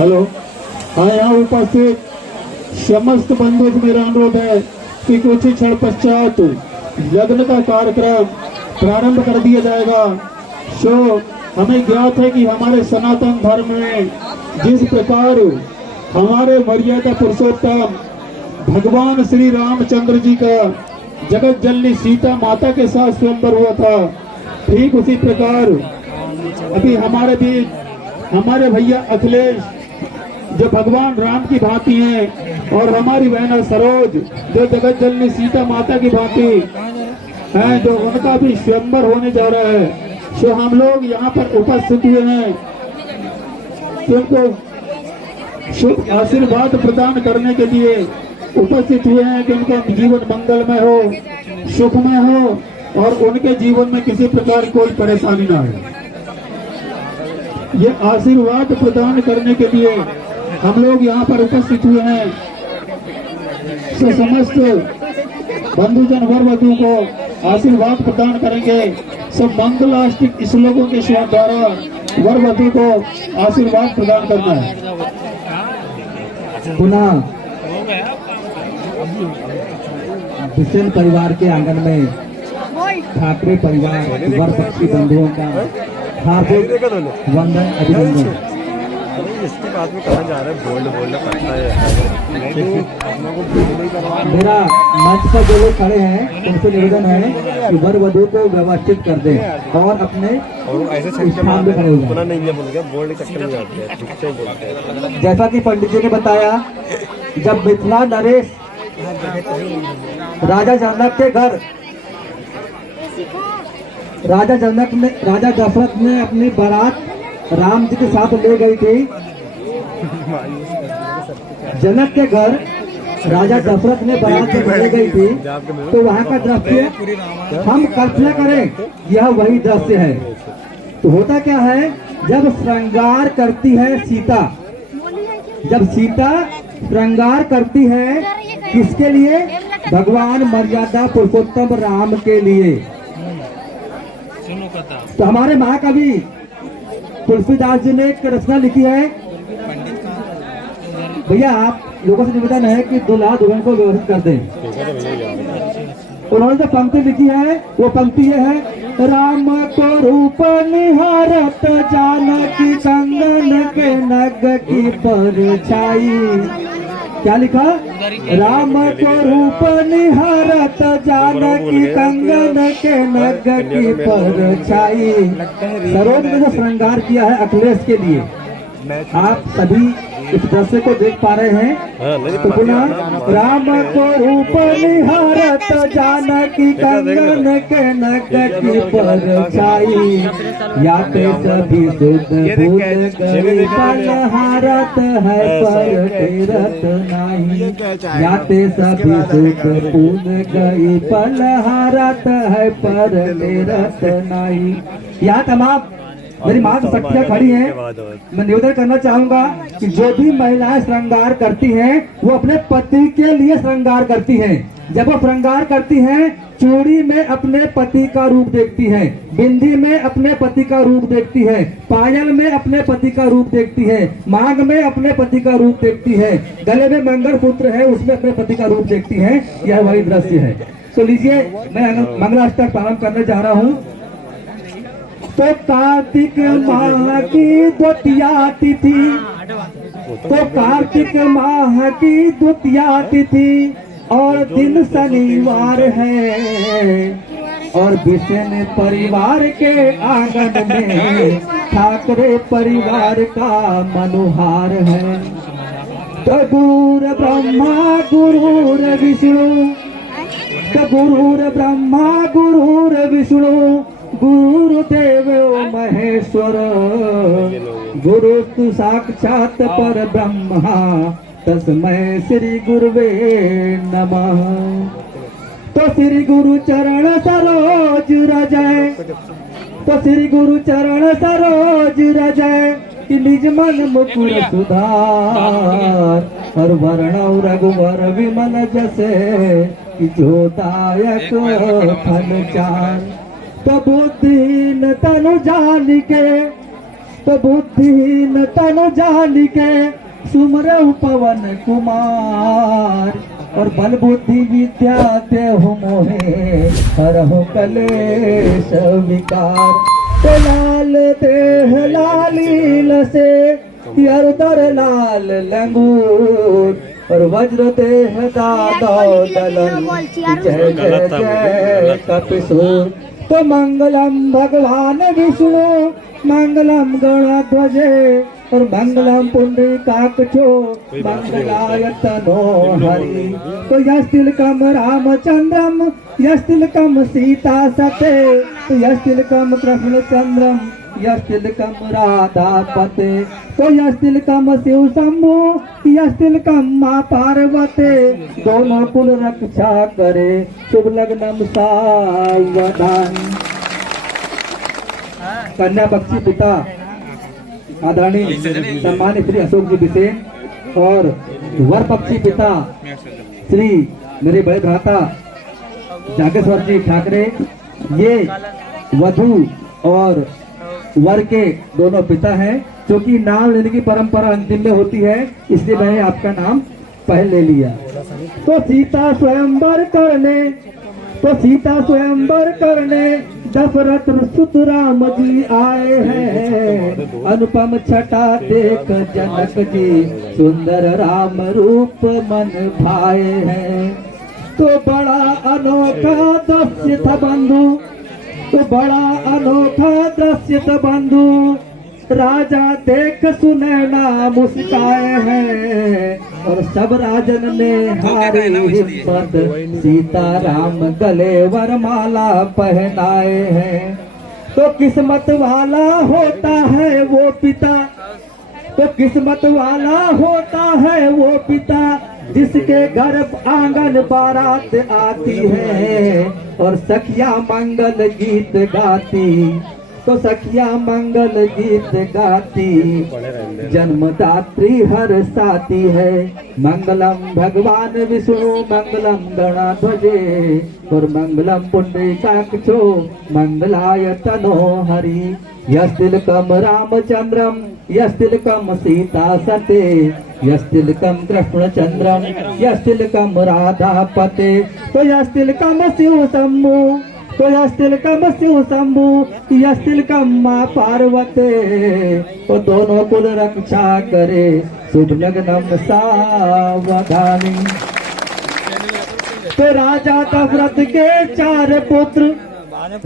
Hello. हाँ, यहाँ उपस्थित समस्त बंधु से मेरा अनुरोध है कि कुछ ही क्षण पश्चात यज्ञ का कार्यक्रम प्रारंभ कर दिया जाएगा। सो हमें ज्ञात है कि हमारे सनातन धर्म में जिस प्रकार हमारे मर्यादा पुरुषोत्तम भगवान श्री रामचंद्र जी का जगत जननी सीता माता के साथ स्वयंवर हुआ था, ठीक उसी प्रकार अभी हमारे बीच हमारे भैया अखिलेश जो भगवान राम की भांति हैं और हमारी बहन सरोज जो जगत जननी सीता माता की भांति हैं, जो उनका भी स्वयंवर होने जा रहा है। सो हम लोग यहाँ पर उपस्थित हुए हैं कि उनको शुभ आशीर्वाद प्रदान करने के लिए उपस्थित हुए हैं कि उनका जीवन मंगलमय हो, सुखमय हो और उनके जीवन में किसी प्रकार कोई परेशानी ना हो। ये आशीर्वाद प्रदान करने के लिए हम लोग यहाँ पर उपस्थित हुए हैं। सो समस्त बंधुजन वर वधु को आशीर्वाद प्रदान करेंगे। सब मंगलाष्टक श्लोकों के स्वर द्वारा वर वधु को आशीर्वाद प्रदान करना है। पुनः बिसेन परिवार के आंगन में ठाकरे परिवार वर पक्षी बंधुओं का हार्दिक वंदन अभिनंदन। इसके बाद में कहाँ जा रहा है? बोल्ड करता है। मेरा मंच पर जो लोग खड़े हैं उनसे निवेदन है कि वर वधु को व्यवस्थित कर दें और अपने स्थान में खड़े हो जाएं। नहीं बोल गया, बोल्ड चक्कर में जाते हैं, ठीक से बोलते हैं। जैसा कि पंडित जी ने बताया, जब मिथिला नरेश राजा जनक के घर राजा दशरथ ने अपनी बारात राम जी के साथ ले गई थी। जनक के घर राजा दशरथ ने बारात जब ले गई थी तो वहाँ का दृश्य हम कल्पना करें, यह वही दृश्य है। तो होता क्या है, जब श्रृंगार करती है सीता, जब सीता श्रृंगार करती है किसके लिए? भगवान मर्यादा पुरुषोत्तम राम के लिए। तो हमारे महाकवि तुलसीदास जी ने एक रचना लिखी है। भैया आप लोगों से निवेदन है कि दुल्हा दुल्हन को व्यवस्थित कर दें। उन्होंने जो पंक्ति लिखी है वो पंक्ति ये है, राम को रूप निहारत जानकी कंगन के नग की परछाई। क्या लिखा? राम को रूप निहारत जानकी कंगन के नग की परछाई। सरोज ने जो श्रृंगार किया है अखिलेश के लिए, आप सभी इस दृश्य को देख पा रहे हैं। तो पुनः राम को रूप निहारत जानकी कंगन के नग की परछाई। याते सभी सुध भूल गई पलहारत है पर तीरथ नहीं। याते सभी सुध भूल गई पलहारत है पर तीरथ नहीं। यहाँ तमाम मेरी माँ शक्तियाँ खड़ी हैं। मैं निवेदन करना चाहूंगा कि जो भी महिलाएं श्रृंगार करती हैं वो अपने पति के लिए श्रृंगार करती हैं। जब वो श्रृंगार करती हैं, चूड़ी में अपने पति का रूप देखती हैं, बिंदी में अपने पति का रूप देखती है, पायल में अपने पति का रूप देखती है, मांग में अपने पति का रूप देखती है, गले में मंगलसूत्र है उसमें अपने पति का रूप देखती है। यह वही दृश्य है। तो लीजिए मैं मंगलाष्टक प्रारंभ करने जा रहा हूँ। तो कार्तिक माह की द्वितीया तिथि, तो कार्तिक माह की द्वितीया तिथि और दिन शनिवार है और बिसेन परिवार के आंगन में ठाकरे परिवार का मनोहार है। तो गुरु ब्रह्मा गुरुर विष्णु, तो गुरुर ब्रह्मा गुरुर विष्णु गुरुदेव महेश्वर। गुरु साक्षात पर ब्रह्मा तस्मै श्री गुरुवे नमः। तो श्री गुरु चरण सरोज रजय, तो श्री गुरु चरण सरोज रजय निज मन मुकुर सुधार। और वर्ण रघुवर विमल जसे जो दायक फल चार। तो बुद्धिहीन तनु जान के तो बुद्धिहीन तनु जान के सुमरऊ पवन कुमार। और बल बुद्धि विद्या देहु मोहे हरहु कलेश विकार। तो लाल देह लालील से यरदर लाल लंगूर। और वज्र देह दादा दलन जय जय जय कपिसूर। तो मंगलम भगवान विष्णु मंगलम गणध्वजे और मंगलम पुंडरीकाक्षो मंगलाय तनो हरि। तो यस्तिलकम रामचंद्रम यस्तिलकम सीता सते यस्तिलकम कृष्णचंद्रम यस्तिलकम राधापते। तो यस्तिलकम शिव शंभु यस्तिलकम माँ पार्वते। दोनों कुल रक्षा करे शुभ लग्नम सावधान। कन्या पक्षी पिता आदरणीय सम्मानित श्री अशोक जी बिसेन और वर पक्षी पिता श्री मेरे बड़े भ्राता जागेश्वर जी ठाकरे, ये वधु और वर के दोनों पिता हैं। क्योंकि नाम लेने की परंपरा अंतिम में होती है, इसलिए मैंने आपका नाम पहले ले लिया। तो सीता स्वयंवर करने दशरथ सुत राम जी आए हैं। अनुपम छटा देख जनक जी सुंदर राम रूप मन भाए हैं। तो बड़ा अनोखा दृश्य था बंधु, तो बड़ा अनोखा दृश्य था बंधु। राजा देख सुनैना मुस्काए हैं। और सब राजन ने हारी हिम्मत सीता राम गले वरमाला पहनाए हैं। तो किस्मत वाला होता है वो पिता, तो किस्मत वाला होता है वो पिता जिसके घर आंगन बारात आती है। और सखिया मंगल गीत गाती, तो सखिया मंगल गीत गाती जन्मदात्री हर साथी है। मंगलम भगवान विष्णु मंगलम गणाध्वजे और मंगलम पुंडरीकाक्षो मंगलाय तनो हरि। यस्तिलकम रामचंद्रम यस्तिलकम सीता सते यस्तिलकम कृष्णचंद्रम यस्तिलकम राधापते। तो यस्तिलकम शिव शंभु, तो यस्तिलकम शिव शंभु यस्तिलकम माँ पार्वते। तो दोनों कुल रक्षा करे शुभ लग्नम सावधानी। तो राजा दशरथ के चार पुत्र,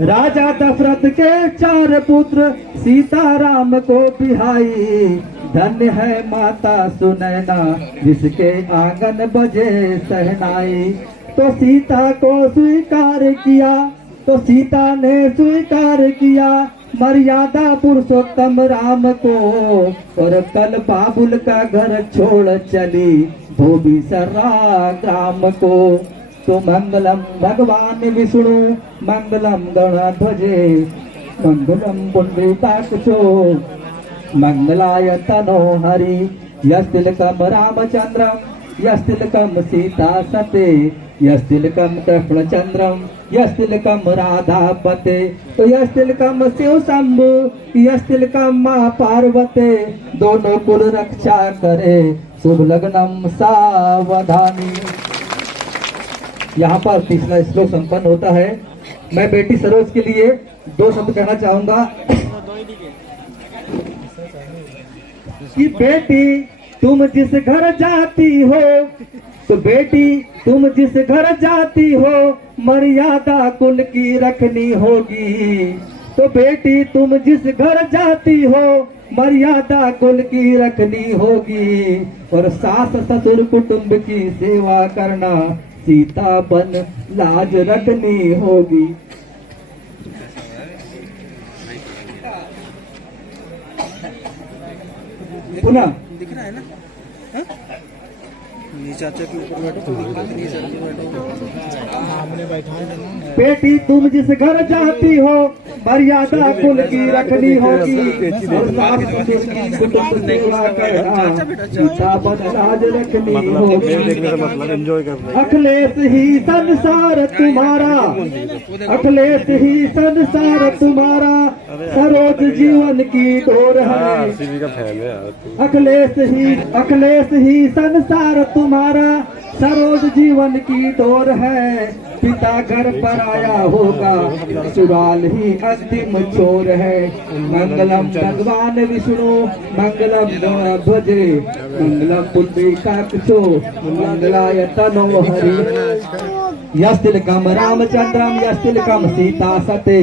राजा दशरथ के चार पुत्र सीता राम को बिहाई। धन्य है माता सुनैना जिसके आंगन बजे सहनाई। तो सीता को स्वीकार किया, तो सीता ने स्वीकार किया मर्यादा पुरुषोत्तम राम को। और कल बाबुल का घर छोड़ चली धोबी सर्रा ग्राम को। तो मंगलम भगवान विष्णु मंगलम गणाध्वजे मंगलम पुंडरीकाक्षो मंगलाय तनो हरि। यस्तिलकम रामचंद्रम यस्तिलकम सीता सते यस्तिलकम कृष्णचंद्रम यस्तिलकम राधापते। तो यस्तिलकम शिव शंभु यस्तिलकम माँ पार्वते। दोनों कुल रक्षा करे शुभ लग्नम सावधानी। यहाँ पर तीसरा श्लोक संपन्न होता है। मैं बेटी सरोज के लिए दो शब्द कहना चाहूंगा कि बेटी तुम जिस घर जाती हो, तो बेटी तुम जिस घर जाती हो मर्यादा कुल की रखनी होगी। तो बेटी तुम जिस घर जाती हो मर्यादा कुल की रखनी होगी। और सास ससुर कुटुंब की सेवा करना सीता बन लाज रखनी होगी। पुनः बेटी तुम जिस घर जाती हो मर्यादा कुल की रखनी होगी और सास ससुर की कुटुंब सेवा करना सीता बदराज रखनी होगी। देखने का मतलब एंजॉय करना। अखिलेश ही संसार तुम्हारा, अखिलेश ही संसार तुम्हारा, सरोज जीवन की डोर है। सीवी का फैन है यार तू। अखिलेश ही संसार तुम्हारा, सरोज जीवन की डोर है। पिता घर पर आया होगा, सुराल ही अंतिम छोर है। मंगलम भगवान विष्णु मंगलम ध्वजे, मंगलम पुंडरीकाक्षो मंगलाय तनो हरि। यस्तिलकम रामचंद्रम यस्तिलकम सीता सते,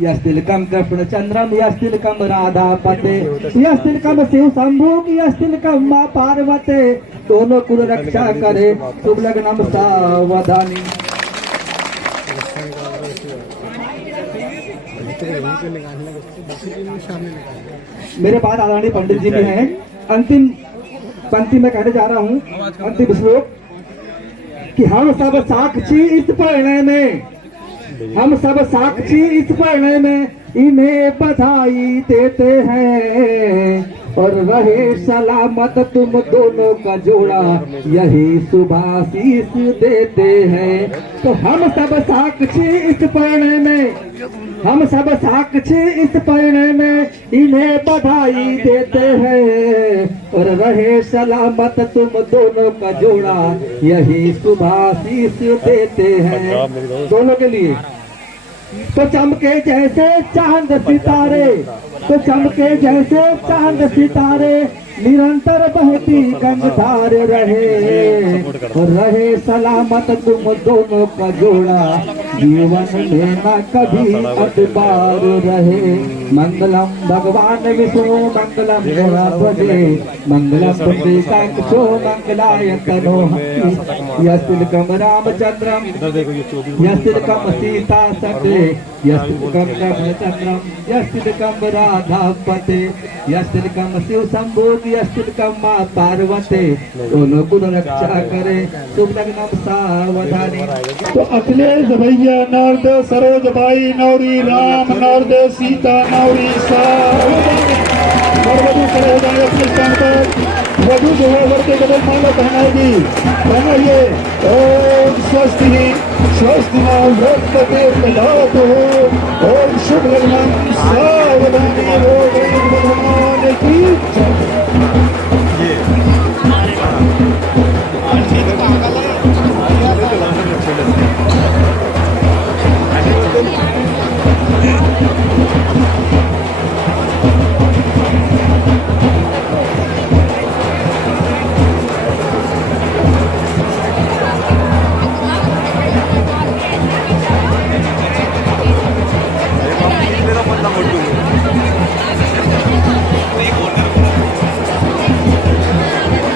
यस्तिलकम कृष्ण चंद्रम यस्तिलकम राधा पते, यस्तिलकम शिव शंभु यस्तिलकम माँ पार्वते। दोनों कुल रक्षा करे शुभ लग्नम सावधानी। मेरे बाद आदरणीय पंडित जी भी हैं। अंतिम पंक्ति में कहने जा रहा हूँ, अंतिम श्लोक कि हम सब साक्षी इस परिणय में, हम सब साक्षी इस परिणय में, इन्हें बधाई देते हैं और रहे सलामत तुम दोनों का जोड़ा, यही शुभाशीष देते हैं। तो हम सब साक्षी इस परिणय में, हम सब साक्षी इस परिणय में, इन्हें बधाई देते हैं और रहे सलामत तुम दोनों का जोड़ा, यही शुभाशीष देते हैं। दोनों के लिए तो चमके जैसे चांद सितारे, तो चमके जैसे चांद सितारे, निरंतर बहती गंगाधार रहे और रहे सलामत तुम दोनों का जोड़ा, जीवन में न कभी अतबार रहे। मंगलम भगवान विष्णु मंगलम गणपते, मंगलम पुंडरीकाक्षो मंगलाय तनो हरि। यस्तिलकम रामचंद्रम यस्तिलकम सीता सते, यस्तिलकम कृष्ण चंद्रम यस्तिलकम राधा पते, यस्तिलकम शिव शंभु यस्तिलकम माँ पार्वते। दोनों को रक्षा करे शुभ लग्नम सावधानी। तो अखिलेश भैया नौरदे, सरोज भाई नौरी, राम नौरदे, सीता नौरी, सावधानी। और वधु खड़े हो जाए अपने स्थान पर। वधु जो है वर के बदल माला पहनाएगी। पहनाइए ओम स्वस्ति स्वस्ति न वृत्तते प्रदातो, ओम शुभ लग्नम सावधानी। भगवान की जय।